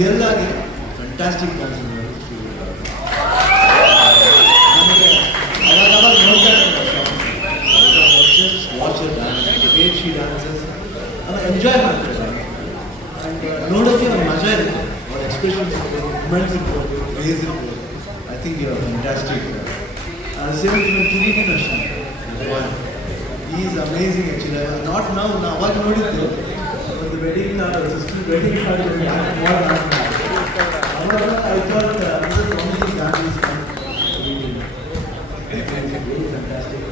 real ಆಗಿ fantastic dance ಅವಾಗ ನೋಡ್ತಾ just watch dance way she dances ಅದನ್ನು ಎಂಜಾಯ್ ಮಾಡ್ತಾರೆ ಆ್ಯಂಡ್ ನೋಡೋಕ್ಕೆ ಒಂದು ಮಜಾ ಇರುತ್ತೆ ಅವ್ರ ಎಕ್ಸ್ಪ್ರೆಷನ್ಸ್ ಇರ್ಬೋದು ಮೂಮೆಂಟ್ಸ್ ಇರ್ಬೋದು ವೇಸ್ ಇರ್ಬೋದು I think you are fantastic same ಕಿರೀಟಿನ ಅಷ್ಟೇ ಈಸ್ ಅಮೇಝಿಂಗ್ ಆ್ಯಕ್ಚುಲಿ ನಾಟ್ ನಾವು ಅವಾಗ ನೋಡಿದ್ದು ಒಂದು ವೆಡ್ಡಿಂಗ್ ಸಿಸ್ಟರ್ ವೆಡ್ಡಿಂಗ್ ಅವಾಗ I thought fantastic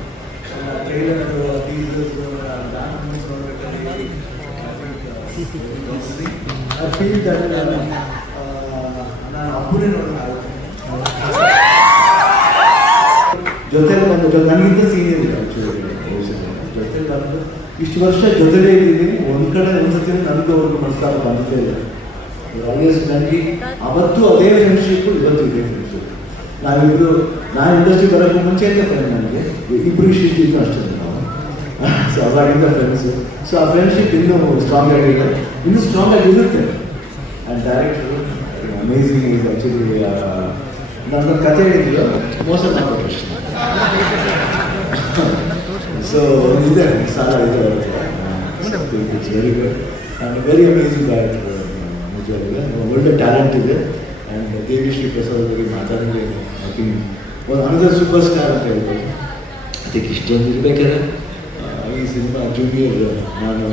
trailer teasers dance ನೋಡಬೇಕಾದ್ರೆ ಐ ಫೀಲ್ ದಟ್ ನಾನು ಅಪ್ಪನೇ ನೋಡೋದು ಜೊತೆಲಿ ನನಗಿಂತ ಸೀನಿಯರ್ ಇದೆ ಆ್ಯಕ್ಚುಲಿ ಜೊತೆಲಿ ಬಂದು ಇಷ್ಟು ವರ್ಷ ಜೊತೆಲೇ ಇದ್ದೀನಿ ಒಂದು ಕಡೆ ಒಂದ್ಸತಿ ನನಗೂ ಅವ್ರಿಗೆ ಮನಸ್ತಾಪ ಬಂದಿದ್ದೇ ಇಲ್ಲ ಆಲ್ವೇಸ್ ನನಗೆ ಅವತ್ತು ಅದೇ ಫ್ರೆಂಡ್ಶಿಪ್ಪು ಇವತ್ತು ಇದೇ ಫ್ರೆಂಡ್ಶಿಪ್ ನಾವಿಬ್ಬರು ನಾನು ಇಂಡಸ್ಟ್ರಿ ಬರೋಕ್ಕೂ ಮುಂಚೆಯಿಂದ ಫ್ರೆಂಡ್ ನನಗೆ ಇಬ್ಬರು ಇಷ್ಟು ಅಷ್ಟೇ ನಾವು ಸೊ ಅವಾಗಿಂದ ಫ್ರೆಂಡ್ಸು ಸೊ ಆ ಫ್ರೆಂಡ್ಶಿಪ್ ಇನ್ನೂ ಸ್ಟ್ರಾಂಗ್ ಆಗಿದೆ ಇನ್ನೂ ಸ್ಟ್ರಾಂಗ್ ಆಗಿರುತ್ತೆ and director amazing is actually ನನ್ನ ಕತೆ ಹೇಳಿದ್ರು ಮೋಸ ಮಾಡಬೇಕು ಅಷ್ಟೇ ಸೊ ಇದೆ ಸಾಲ ಇದೆ it's very good and very amazing director ನಿಜವಾಗಿದೆ ಒಳ್ಳೆ ಟ್ಯಾಲೆಂಟ್ ಇದೆ ಆ್ಯಂಡ್ ದೇವಿಶ್ರೀ ಪ್ರಸಾದ್ ಬಗ್ಗೆ ಮಾತಾಡಿದ್ರೆ ಐ ಥಿಂಕ್ ಒಂದು ಅನದರ್ ಸೂಪರ್ ಸ್ಟಾರ್ ಅಂತ ಹೇಳ್ಬೋದು ಅದಕ್ಕೆ ಇಷ್ಟೊಂದು ಇರಬೇಕಾದ್ರೆ ಈ ಸಿನಿಮಾ ಜೂನಿಯರ್ ನಾನು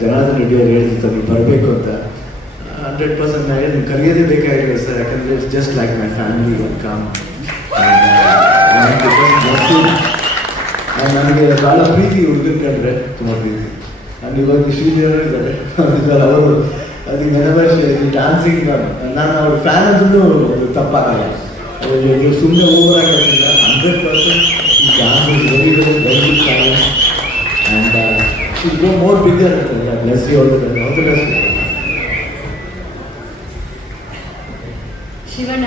ಜನಾರ್ದನ್ ರೆಡ್ಡಿ ಅವ್ರು ಹೇಳ್ತಿರ್ತಾರೆ ಬರಬೇಕು ಅಂತ 100% ನಾನು ಕರೆಯೋದೇ ಬೇಕಾಗಿಲ್ಲ ಸರ್ ಯಾಕಂದರೆ it's just like my family one com ನನಗೆ ಭಾಳ ಪ್ರೀತಿ ಹುಡುಗನ ಕಂಡ್ರೆ ತುಂಬ ಪ್ರೀತಿ ಆ್ಯಂಡ್ ಇವಾಗ ಶ್ರೀದೇವರು ಇದ್ದಾರೆ ಅವರು ಅದಕ್ಕೆ ನೆನಪಷ್ಟೇ ಈ ಡ್ಯಾನ್ಸಿಂಗ್ ನಾನು ಅವ್ರ ಫ್ಯಾನ್ ಅದನ್ನು ತಪ್ಪಾಗಲ್ಲ ಸುಮ್ಮನೆ ಓವರ್ ಆಗಿಲ್ಲ 100% ಈ dance is very very very good talent and it go more bigger ಅಂತ bless you all the best Shivanna